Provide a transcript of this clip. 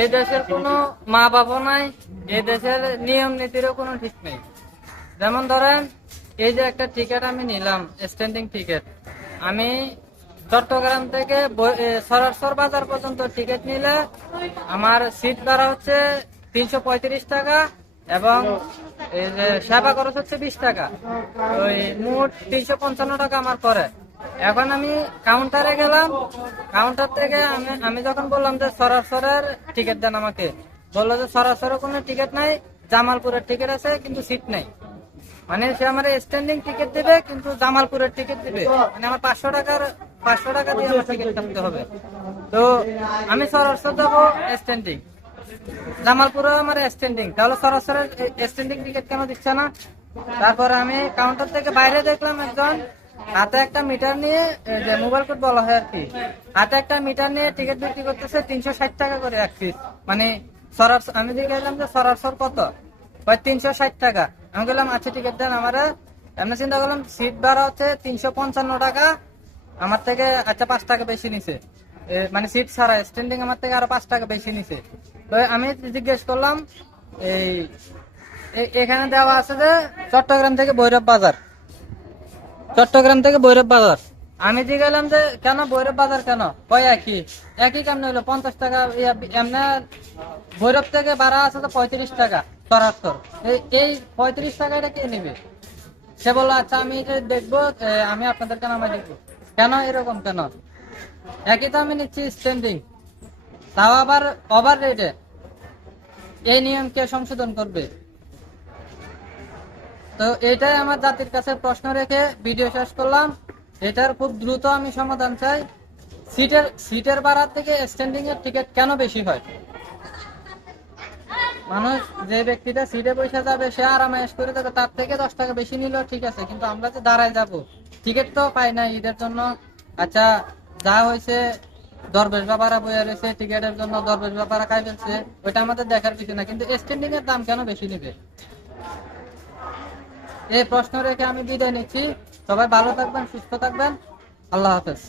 এই দেশের কোনো মা বাবা নাই, এই দেশের নিয়ম নীতিরও কোনো ঠিক নেই। যেমন ধরেন, এই যে একটা টিকিট আমি নিলাম, স্ট্যান্ডিং টিকিট, আমি চট্টগ্রাম থেকে সরাসর বাজার পর্যন্ত টিকিট নিলে আমার সিট ভাড়া হচ্ছে 335 টাকা, এবং এই যে সেবা খরচ হচ্ছে 20 টাকা। ওই মোট 355 টাকা আমার পরে। এখন আমি কাউন্টারে গেলাম, কাউন্টার থেকে আমি যখন বললাম যে সরাসরের টিকিট দেন আমাকে, বললো যে সরাসরের কোনো টিকিট নাই, জামালপুরের টিকিট আছে কিন্তু সিট নাই। মানে সে আমার স্ট্যান্ডিং টিকিট দিবে কিন্তু জামালপুরের টিকিট দিবে, মানে আমার 500 টাকা দিয়ে আমার টিকিট কাটতে হবে। তো আমি সরাসরি যাবো স্ট্যান্ডিং, জামালপুরে আমার স্ট্যান্ডিং, তাহলে সরাসরি স্ট্যান্ডিং টিকিট কেন দিচ্ছে না? তারপরে আমি কাউন্টার থেকে বাইরে দেখলাম একজন হাতে একটা মিটার নিয়ে, যে মোবাইল কোড বলা হয় আর কি, হাতে একটা মিটার নিয়ে টিকিট বিক্রি করতেছে 360 টাকা করে এক পিস। মানে সরাসরি আমি গেলাম যে সরাসরি কত, 360 টাকা। আমি বললাম আচ্ছা টিকিট দেন আমার। এমনি চিন্তা করলাম সিট ভাড়া হচ্ছে 355 টাকা, আমার থেকে আচ্ছা 5 টাকা বেশি নিছে, মানে সিট ছাড়া স্ট্যান্ডিং আমার থেকে আরো 5 টাকা বেশি নিছে। তো আমি জিজ্ঞেস করলাম, এই এখানে দেওয়া আছে যে চট্টগ্রাম থেকে ভৈরব বাজার, চট্টগ্রাম থেকে ভৈরব বাজার। আমি জিজ্ঞাসলাম যে কেন ভৈরব বাজার কেন, কয় একই কেমন হলো 50 টাকা। এমনি ভৈরব থেকে ভাড়া আছে তো 35 টাকা সরাসর, এই 35 টাকা এটা কে নিবে? সে বললো আচ্ছা আমি যে দেখবো, আমি আপনাদেরকে নামাই দেখবো। কেন এরকম কেন? একই তো আমি নিচ্ছি স্ট্যান্ডিং, তাও আবার ওভার রেটে। এই নিয়ম কে সংশোধন করবে? তো এটাই আমার জাতির কাছে প্রশ্ন রেখে ভিডিও শেষ করলাম। এটার খুব দ্রুত আমি সমাধান চাই। সিটের ভাড়া থেকে স্ট্যান্ডিং এর টিকিট কেন বেশি হয়? মানুষ, যে ব্যক্তিটা সিটে বসে যাবে সে আরামে এস করে যাবে, তার থেকে 10 টাকা বেশি নিল ঠিক আছে, কিন্তু আমরা যে দাঁড়ায় যাব, টিকিট তো পাই না ঈদের জন্য। আচ্ছা, যা হয়েছে দরবেশ বাবারা বইয়া রয়েছে টিকিটের জন্য, দরবেশ বাবারা খাই ফেলছে, ওইটা আমাদের দেখার কিছু না, কিন্তু স্ট্যান্ডিং এর দাম কেন বেশি নেবে? এই প্রশ্ন রেখে আমি বিদায় নিচ্ছি। সবাই ভালো থাকবেন, সুস্থ থাকবেন। আল্লাহ হাফেজ।